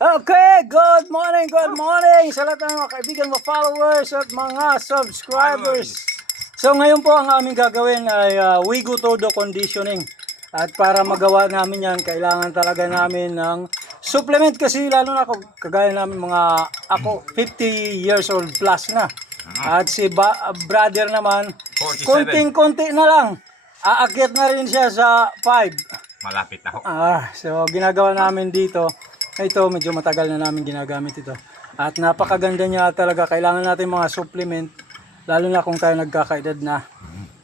Okay, good morning sa lahat ng mga kaibigan, mga followers at mga subscribers. So ngayon po ang aming gagawin ay Wigo Todo Conditioning. At para magawa namin yan, kailangan talaga namin ng supplement kasi lalo na ako, kagaya namin ako 50 years old plus na. At si brother naman, 47. konting-konti na lang. Aakyat na rin siya sa 5. Malapit na ho. So ginagawa namin dito, ito medyo matagal na namin ginagamit ito. At napakaganda niya talaga. Kailangan natin mga supplement, lalo na kung tayo nagkakaedad na.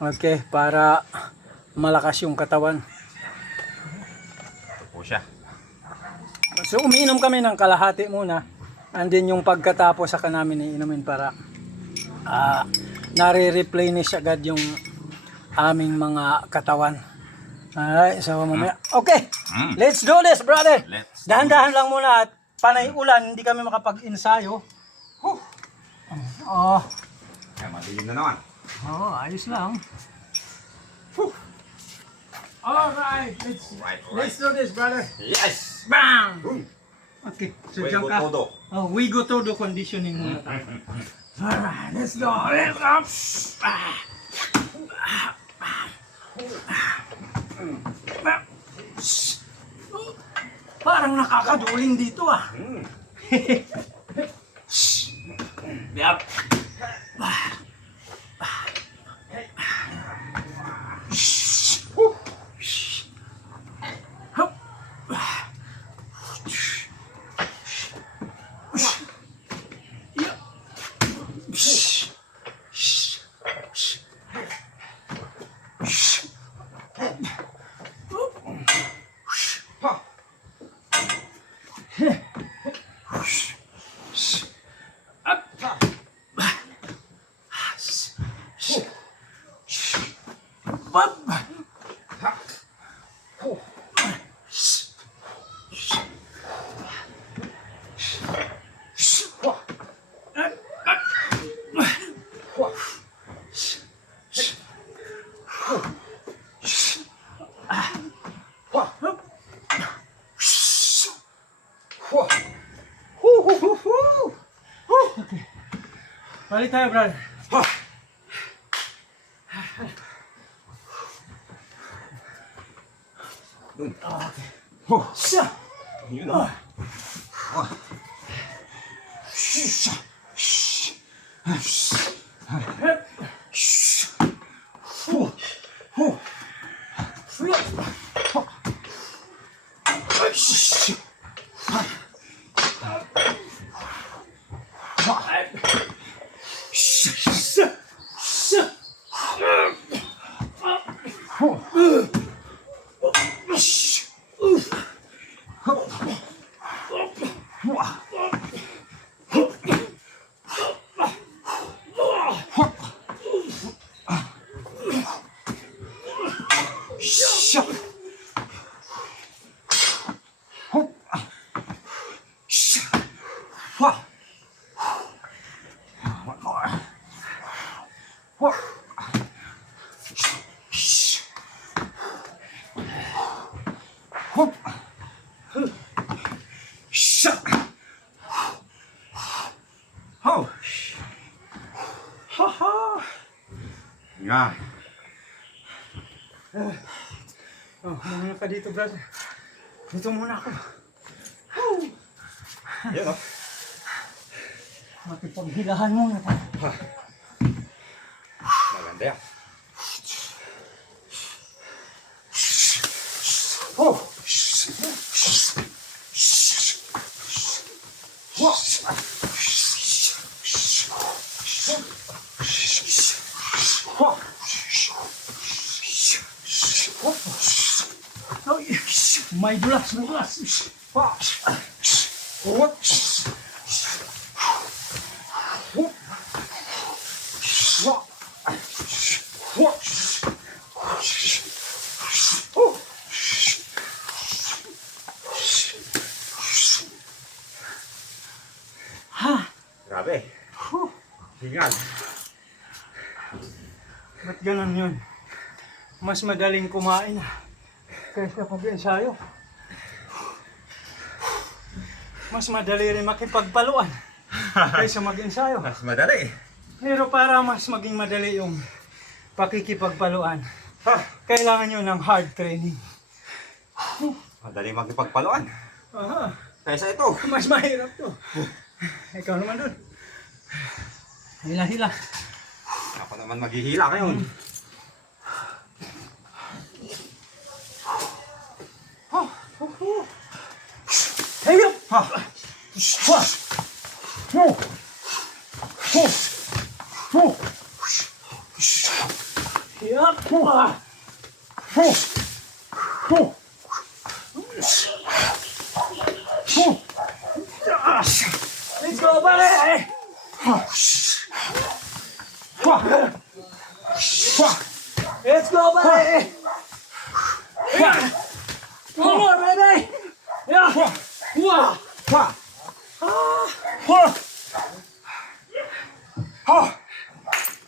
Okay, para malakas yung katawan. Ito po siya. So umiinom kami ng kalahati muna. And then yung pagkatapos saka namin iinumin para nare-replenish agad yung aming mga katawan. Alright, so mamaya. Okay, let's do this, brother. Dahan-dahan lang muna at panay ulan, hindi kami makapag-ensayo. Kaya madilim na naman. Ayos lang. Alright, let's do this, brother. Yes! Bam! Okay, so dyan Wigo ka. Todo. Wigo Todo Conditioning muna tayo. Alright, let's go. Let's go. Parang nakakaduling dito Yep. Okay. Balik tayo, brother. Okay. Siya. Yun o. Nga. Muna ka dito, brother. Dito muna ako. Yun o. Makipaghilahan muna tayo. Maganda yan. May dulas. Grabe. Hingal. Ba't ganun yun? Mas madaling kumain kaysa pag-ensayo. mas madali rin makipagpaluan kaysa mag-ensayo. Mas madali. Pero para mas maging madali yung pakikipagpaluan, kailangan nyo ng hard training. Madali magpagpaluan. Aha, Kaysa ito. mas mahirap to. Ikaw naman dun. Hila-hila. Ako naman maghihila ngayon. Hey up! Yup! Let's go, buddy! Let's go, buddy! One more, baby! Yeah! Wow!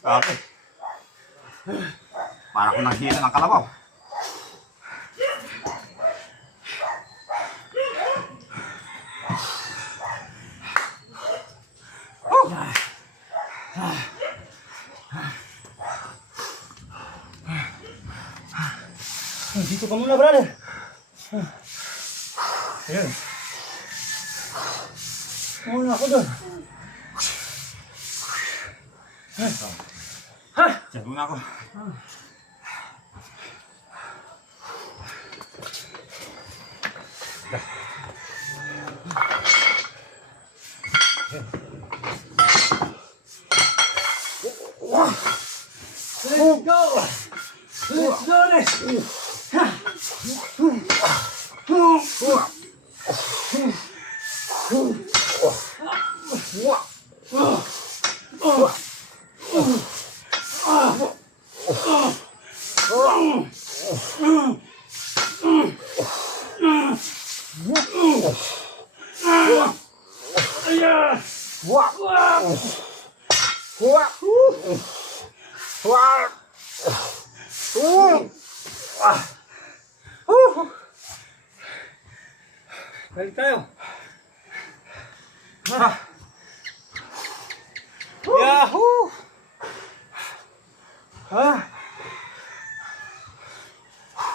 Okay. Para ko nang hila ng kalabaw. Dito ka muna, brother. Ayan. Muna ako doon. Diyan muna ako. Let's go! Let's do this! Balik tayo. Yahoo!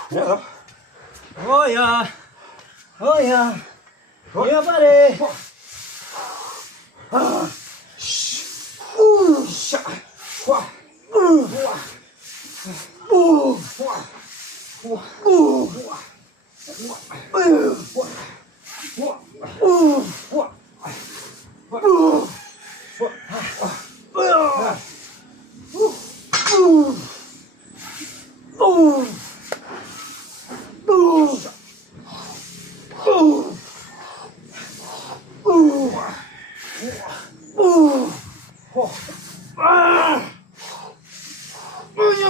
Ayan, Oh yeah! Oh yeah! Yeah, buddy!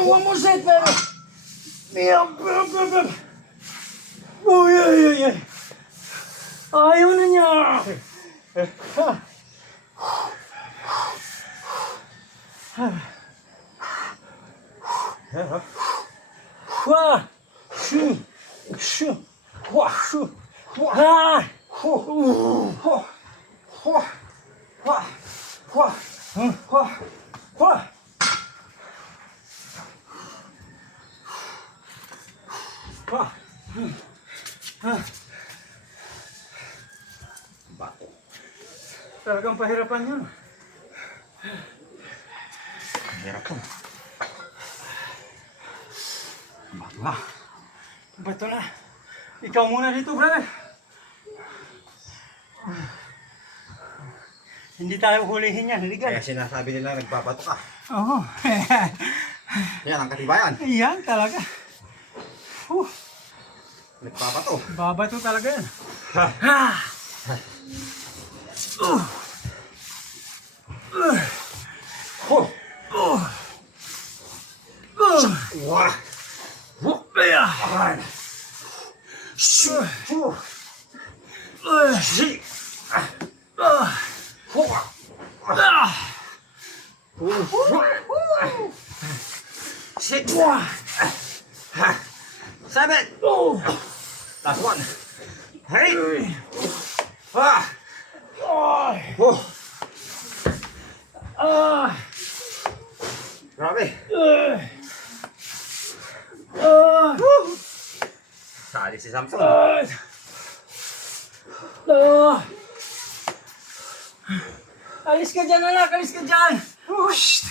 One more set, baby! Oh, yeah. Ayaw na niya! Wah! Shoo! Shoo! Wah! Shoo! Ah! bato. Talagang pahirapan yun. Hirap to. Bato na. Bato na. Ikaw muna dito, brother. Hindi tayo hulihin yan, ligan. Kaya sinasabi nila nagbabato ka. Oo. Yan ang katibayan. Yan talaga. Nagbabato. Babato talaga yan. Wah! Ayan. Si. Six. 7. Last one. Hey. Oh, Ah! grabe. Ah! Sali si Samson. Ah! Ah! Alis ka dyan, anak! Alis ka dyan! Whoosh!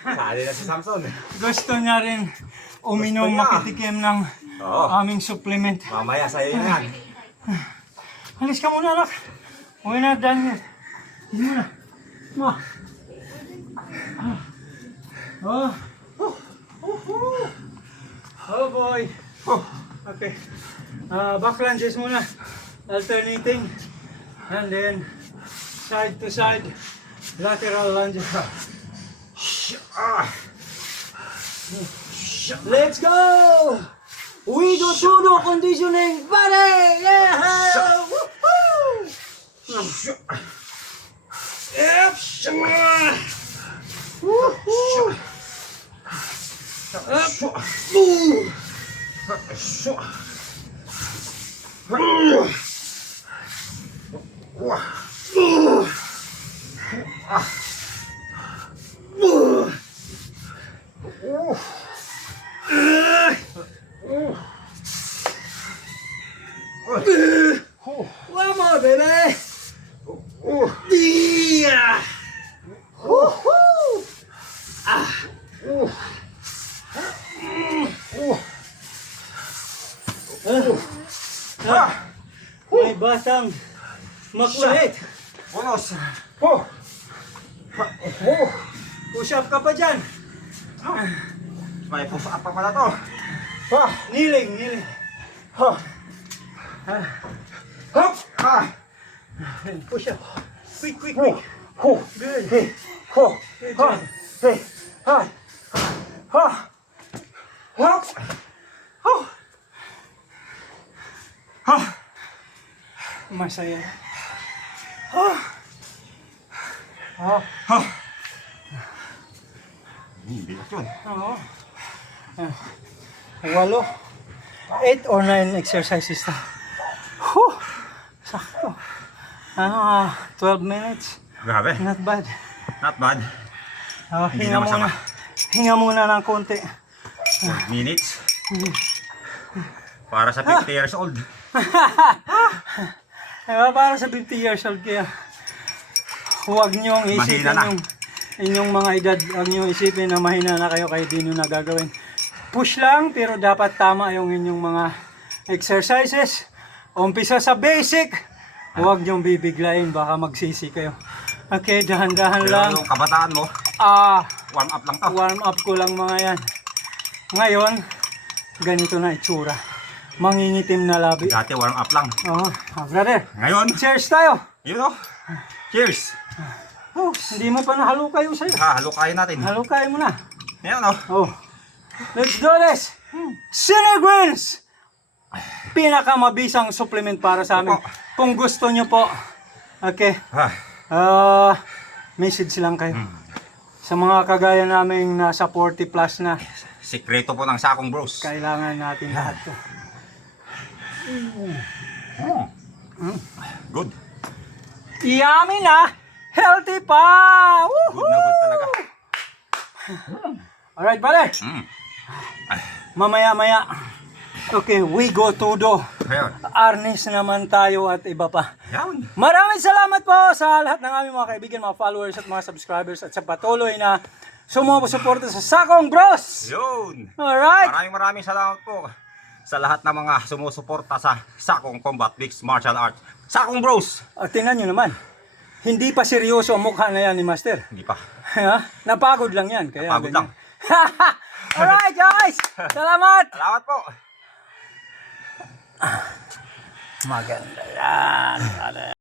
Sali na si Samson. Gusto niya rin uminom, Gusto niya. makitikim ng Oo. aming supplement. Mamaya sa'yo yan. Alis ka muna, anak. Uwi na, done yan. Hindi muna. Ma. Oh. Oh boy. Okay. Back lunges muna. Alternating. And then, side to side. Lateral lunges. Let's go! We go to the conditioning body! Yeah! Woohoo! Yep! Woohoo! Up! Boom! One more, baby! Yeah! Woohoo! May batang makulit. Bonus. Push up ka pa dyan. May push up pa pala to. Kneeling, kneeling. Push up. Quick, quick, quick. Good. Good job. Masaya. Bigat yun. Oo. 8 or 9 exercises na. Whew! Sakto. 12 minutes. Grabe. Not bad. Not bad. Hindi Hinga na masama. muna. Hinga muna ng konti. 12 minutes. Para sa 50 years old. Para sa 50 years old kaya huwag niyong isipin Mahina na. yung inyong mga edad. Huwag niyong isipin na mahina na kayo kahit di nyo na gagawin. Push lang pero dapat tama yung inyong mga exercises. Umpisa sa basic. Huwag niyong bibiglayin baka magsisi kayo. Okay, dahan-dahan Pero lang. yung kabataan mo, warm up lang to. Warm up ko lang mga yan. Ngayon, ganito na itsura. Mangingitim na labi. Dati warm up lang. Brother, Ngayon, cheers tayo. yun o. Cheers. Hindi mo pa nahalukay yung sa'yo. Halukayin natin. Halukay mo na. Ngayon o. Let's do this. Cinegrins! Pinakamabisang supplement para sa amin. Opo. Kung gusto nyo po. Okay. Message lang kayo. Sa mga kagaya naming nasa 40 plus na, Sikreto po ng Sakong Bros. kailangan natin lahat to. Good. Yummy na! Healthy pa! Woohoo! Good na good talaga. Alright, pare. Mamaya-maya. Okay, we go to the Ayun. Arnis naman tayo at iba pa. Yan. Maraming salamat po sa lahat ng aming mga kaibigan, mga followers at mga subscribers at sa patuloy na sumusuporta sa Sakong Bros! Yun. Alright! Maraming salamat po sa lahat ng mga sumusuporta sa Sakong Combat Mixed Martial Arts. Sakong Bros! At tingnan nyo naman, hindi pa seryoso ang mukha na yan ni Master. Hindi pa. Napagod lang yan. Kaya Napagod lang. Alright guys! Salamat! Salamat po. Maganda yan.